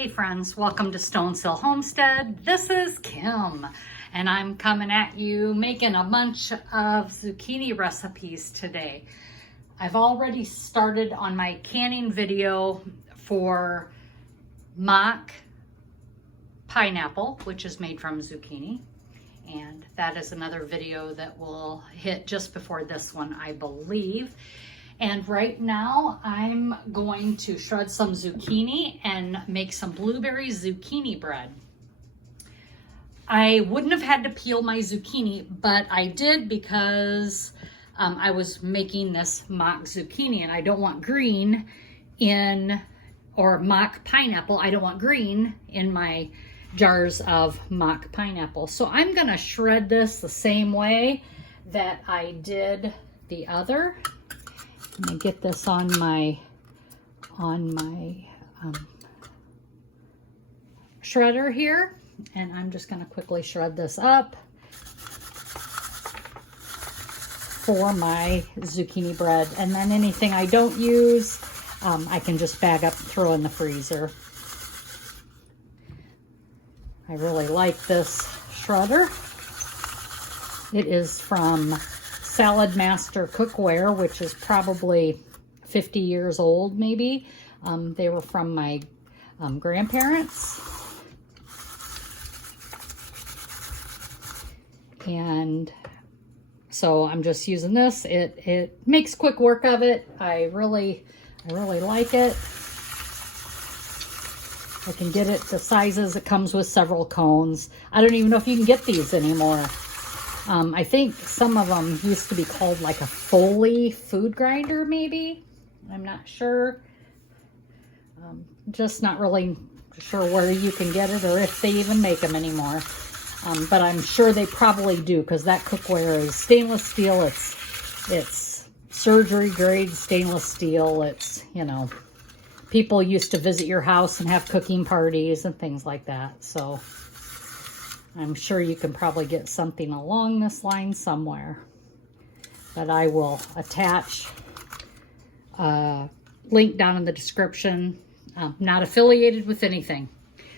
Hey friends, welcome to Stonesill Homestead. This is Kim, and I'm coming at you making a bunch of zucchini recipes today. I've already started on my canning video for mock pineapple, which is made from zucchini. And that is another video that will hit just before this one, I believe. And right now I'm going to shred some zucchini and make some blueberry zucchini bread. I wouldn't have had to peel my zucchini, but I did because I was making this mock zucchini and I don't want green in, or mock pineapple, I don't want green in my jars of mock pineapple. So I'm gonna shred this the same way that I did the other. Let me get this on my shredder here, and I'm just going to quickly shred this up for my zucchini bread. And then anything I don't use, I can just bag up and throw in the freezer. I really like this shredder. It is from Salad Master cookware, which is probably 50 years old maybe. They were from my grandparents. And so I'm just using this. It makes quick work of it. I really like it. I can get it the sizes. It comes with several cones. I don't even know if you can get these anymore. I think some of them used to be called like a Foley food grinder, maybe. I'm not sure. Just not really sure where you can get it or if they even make them anymore. But I'm sure they probably do, because that cookware is stainless steel. It's surgery grade stainless steel. It's, you know, people used to visit your house and have cooking parties and things like that. So I'm sure you can probably get something along this line somewhere. But I will attach a link down in the description. Not affiliated with anything.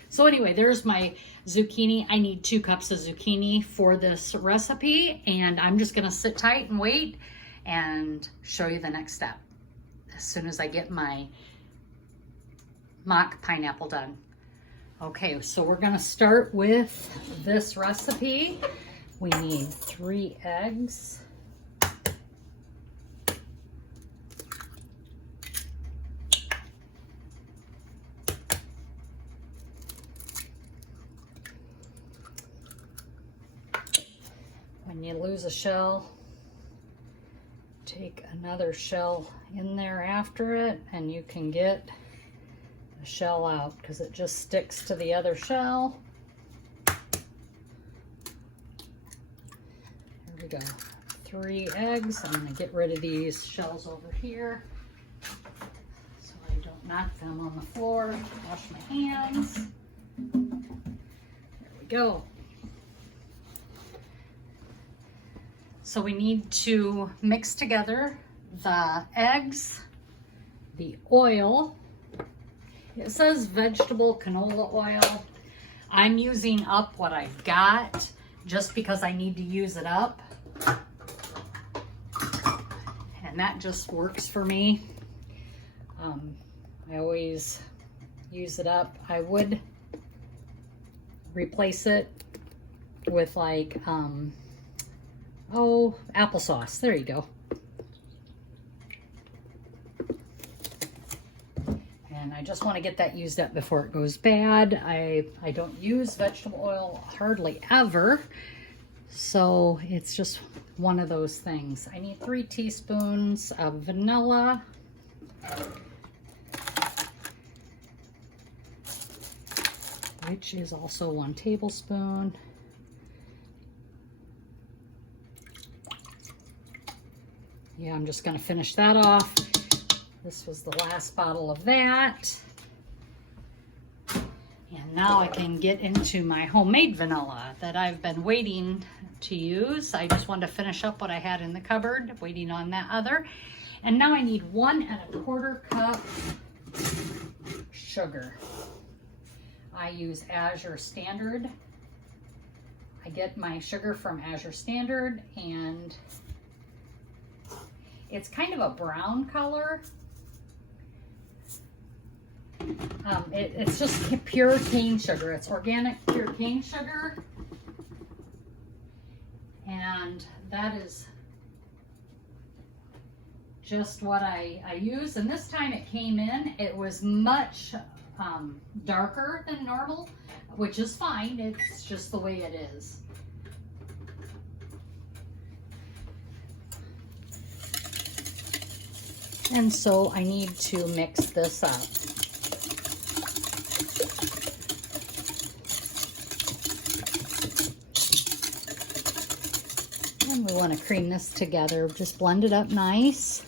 So anyway, there's my zucchini. I need 2 cups of zucchini for this recipe. And I'm just going to sit tight and wait and show you the next step as soon as I get my mock pineapple done. Okay, so we're gonna start with this recipe. We need 3 eggs. When you lose a shell, take another shell in there after it, and you can get shell out because it just sticks to the other shell. There we go. 3 eggs. I'm going to get rid of these shells over here so I don't knock them on the floor. Wash my hands. There we go. So we need to mix together the eggs, the oil. It says vegetable canola oil. I'm using up what I've got just because I need to use it up. And that just works for me. I always use it up. I would replace it with like, applesauce. There you go. And I just want to get that used up before it goes bad. I don't use vegetable oil hardly ever. So it's just one of those things. I need 3 teaspoons of vanilla. Which is also 1 tablespoon. Yeah, I'm just going to finish that off. This was the last bottle of that. And now I can get into my homemade vanilla that I've been waiting to use. I just wanted to finish up what I had in the cupboard, waiting on that other. And now I need 1 1/4 cup sugar. I use Azure Standard. I get my sugar from Azure Standard, and it's kind of a brown color. It's just pure cane sugar. It's organic pure cane sugar. And that is just what I use. And this time it came in, it was much darker than normal, which is fine. It's just the way it is. And so I need to mix this up. And we want to cream this together. Just blend it up nice.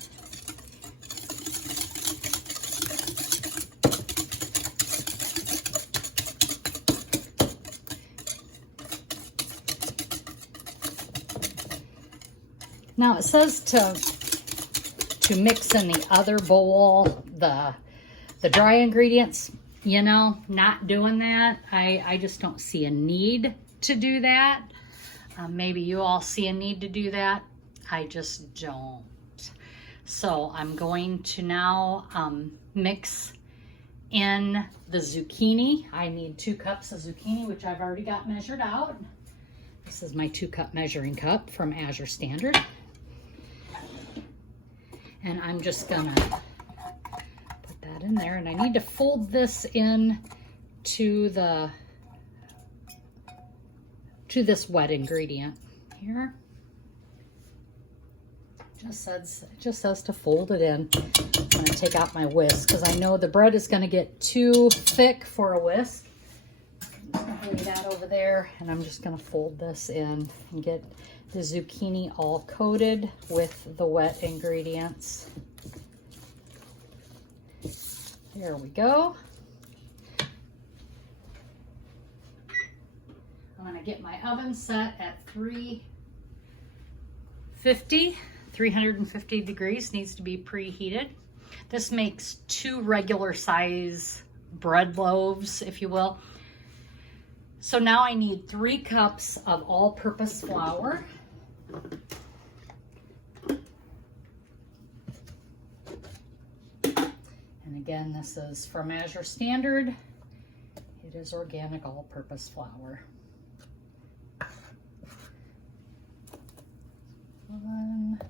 Now it says to mix in the other bowl the dry ingredients. You know, not doing that. I just don't see a need to do that. Maybe you all see a need to do that. I just don't. So I'm going to now mix in the zucchini. I need 2 cups of zucchini, which I've already got measured out. This is my 2-cup measuring cup from Azure Standard. And I'm just gonna put that in there, and I need to fold this in to this wet ingredient here. It just says to fold it in. I'm gonna take out my whisk because I know the bread is gonna get too thick for a whisk. I'm just gonna lay that over there, and I'm just gonna fold this in and get the zucchini all coated with the wet ingredients. There we go. I'm gonna get my oven set at 350 degrees, needs to be preheated. This makes 2 regular size bread loaves, if you will. So now I need 3 cups of all-purpose flour. And again, this is from Azure Standard. It is organic all-purpose flour. 1,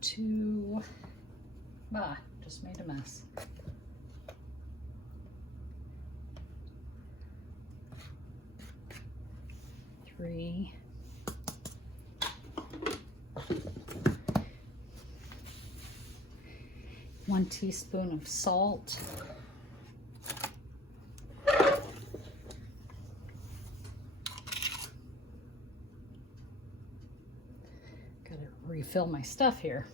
2, just made a mess. 3, 1 teaspoon of salt. Gotta refill my stuff here.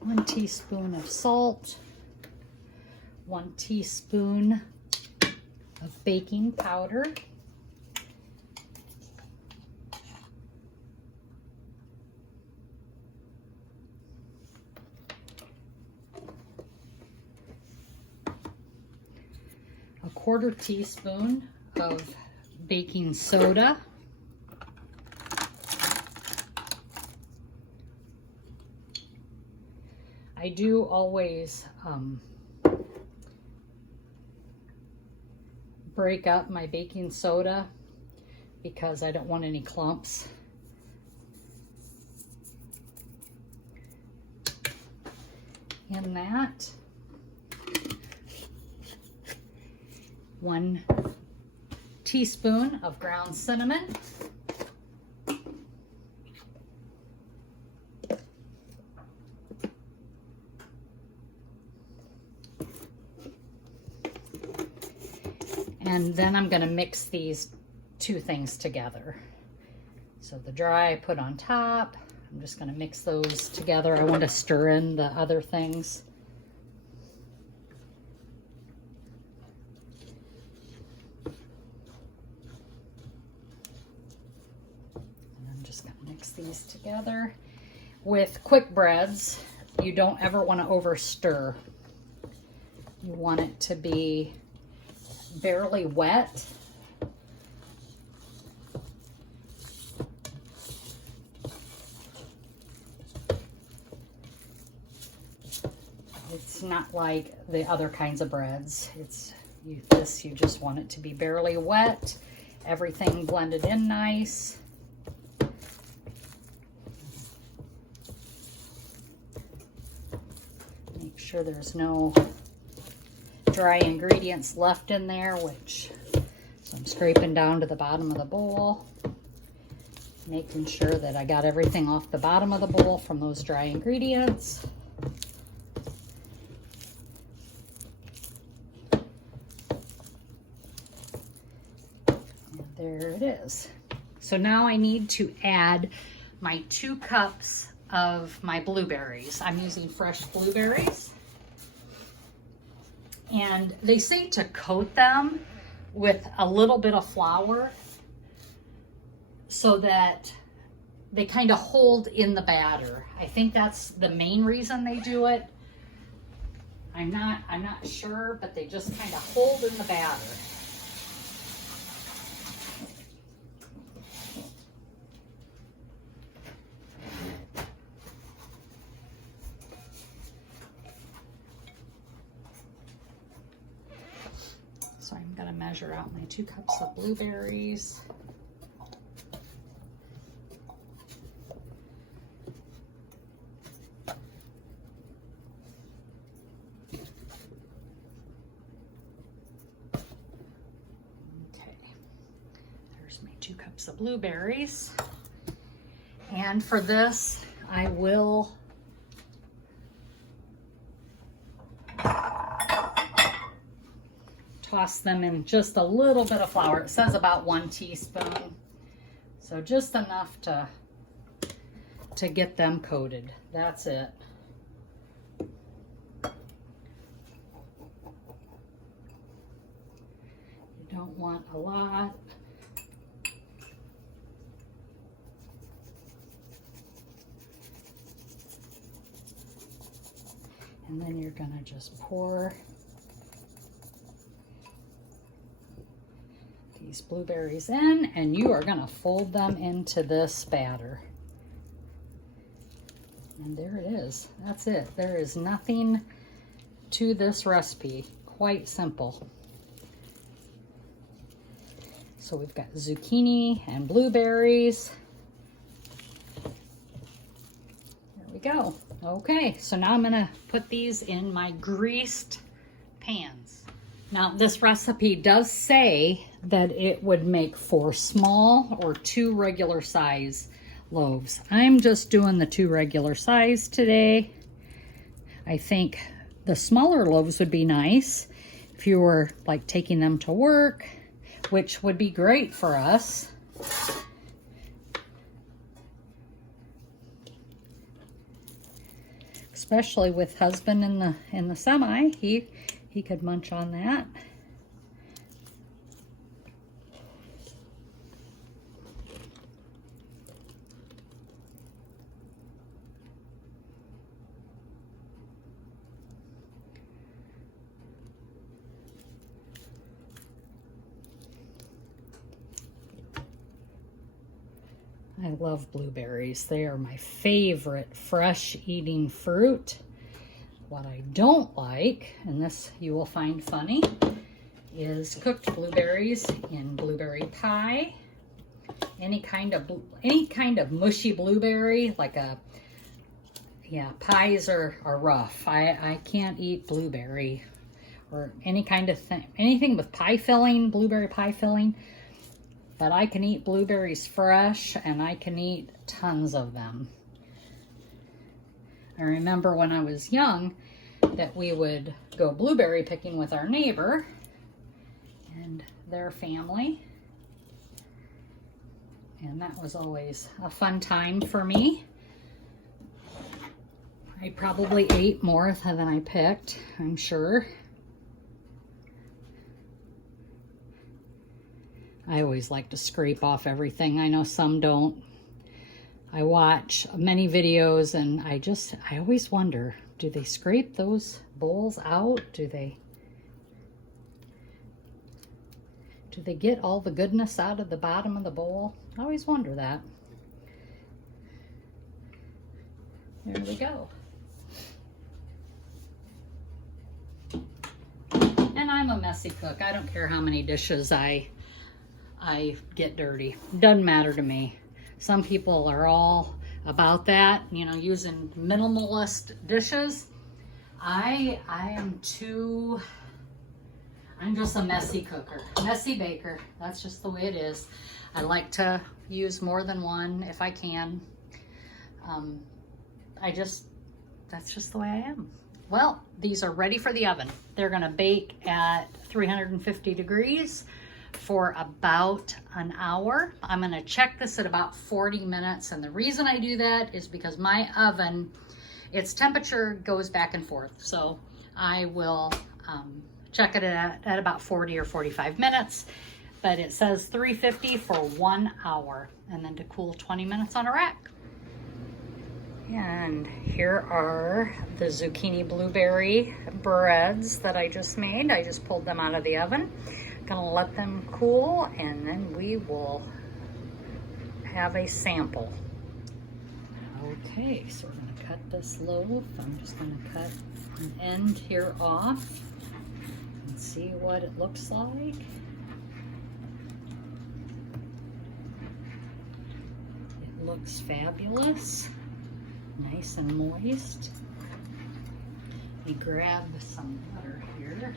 1 teaspoon of salt, 1 teaspoon of baking powder, a 1/4 teaspoon of baking soda, I do always break up my baking soda because I don't want any clumps. In that, 1 teaspoon of ground cinnamon, and then I'm going to mix these 2 things together. So the dry I put on top. I'm just going to mix those together. I want to stir in the other things. And I'm just going to mix these together. With quick breads, you don't ever want to over stir. You want it to be barely wet. It's not like the other kinds of breads. You just want it to be barely wet. Everything blended in nice. Make sure there's no dry ingredients left in there, so I'm scraping down to the bottom of the bowl, making sure that I got everything off the bottom of the bowl from those dry ingredients. There it is. So now I need to add my 2 cups of my blueberries. I'm using fresh blueberries. And they say to coat them with a little bit of flour so that they kind of hold in the batter. I think that's the main reason they do it. I'm not sure, but they just kind of hold in the batter. So I'm going to measure out my 2 cups of blueberries. Okay, there's my 2 cups of blueberries. And for this, I will toss them in just a little bit of flour. It says about 1 teaspoon. So just enough to get them coated. That's it. You don't want a lot. And then you're gonna just pour these blueberries in, and you are going to fold them into this batter. And there it is. That's it. There is nothing to this recipe. Quite simple. So we've got zucchini and blueberries. There we go. Okay, so now I'm going to put these in my greased pans. Now, this recipe does say that it would make 4 small or 2 regular size loaves. I'm just doing the 2 regular size today. I think the smaller loaves would be nice if you were like taking them to work, which would be great for us. Especially with husband in the semi, he could munch on that. I love blueberries. They are my favorite fresh eating fruit. What I don't like, and this you will find funny, is cooked blueberries in blueberry pie. Any kind of mushy blueberry, like pies are rough. I can't eat blueberry or any kind of thing, anything with pie filling, blueberry pie filling. But I can eat blueberries fresh, and I can eat tons of them. I remember when I was young that we would go blueberry picking with our neighbor and their family. And that was always a fun time for me. I probably ate more than I picked, I'm sure. I always like to scrape off everything. I know some don't. I watch many videos and I always wonder, do they scrape those bowls out? Do they get all the goodness out of the bottom of the bowl? I always wonder that. There we go. And I'm a messy cook. I don't care how many dishes I get dirty. Doesn't matter to me. Some people are all about that, you know, using minimalist dishes. I'm just a messy cooker, messy baker. That's just the way it is. I like to use more than one if I can. That's just the way I am. Well, these are ready for the oven. They're gonna bake at 350 degrees for about an hour. I'm gonna check this at about 40 minutes. And the reason I do that is because my oven, its temperature goes back and forth. So I will check it at about 40 or 45 minutes, but it says 350 for 1 hour, and then to cool 20 minutes on a rack. And here are the zucchini blueberry breads that I just made. I just pulled them out of the oven. Gonna let them cool, and then we will have a sample. Okay, so we're gonna cut this loaf. I'm just gonna cut an end here off and see what it looks like. It looks fabulous, nice and moist. Let me grab some butter here.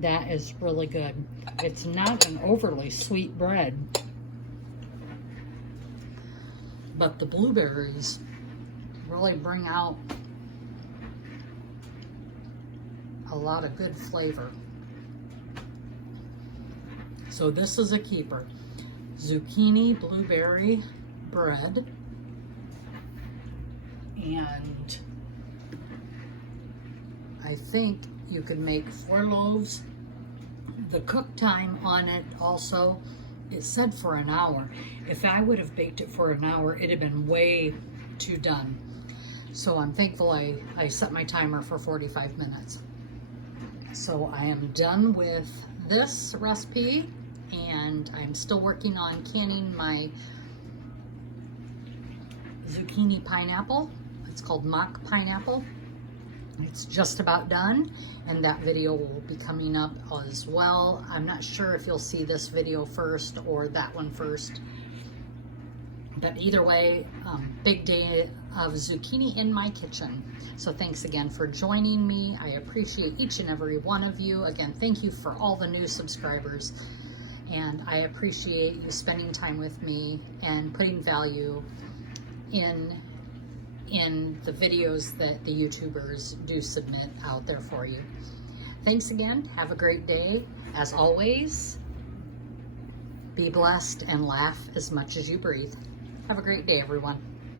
That is really good. It's not an overly sweet bread, but the blueberries really bring out a lot of good flavor. So this is a keeper. Zucchini blueberry bread. And I think you could make 4 loaves. The cook time on it also, it said for an hour. If I would have baked it for an hour, it'd have been way too done. So I'm thankful I set my timer for 45 minutes. So I am done with this recipe, and I'm still working on canning my zucchini pineapple. It's called mock pineapple. It's just about done, and that video will be coming up as well. I'm not sure if you'll see this video first or that one first, but either way, big day of zucchini in my kitchen. So thanks again for joining me. I appreciate each and every one of you. Again, thank you for all the new subscribers, and I appreciate you spending time with me and putting value in the videos that the YouTubers do submit out there for you. Thanks again. Have a great day. As always, be blessed and laugh as much as you breathe. Have a great day, everyone.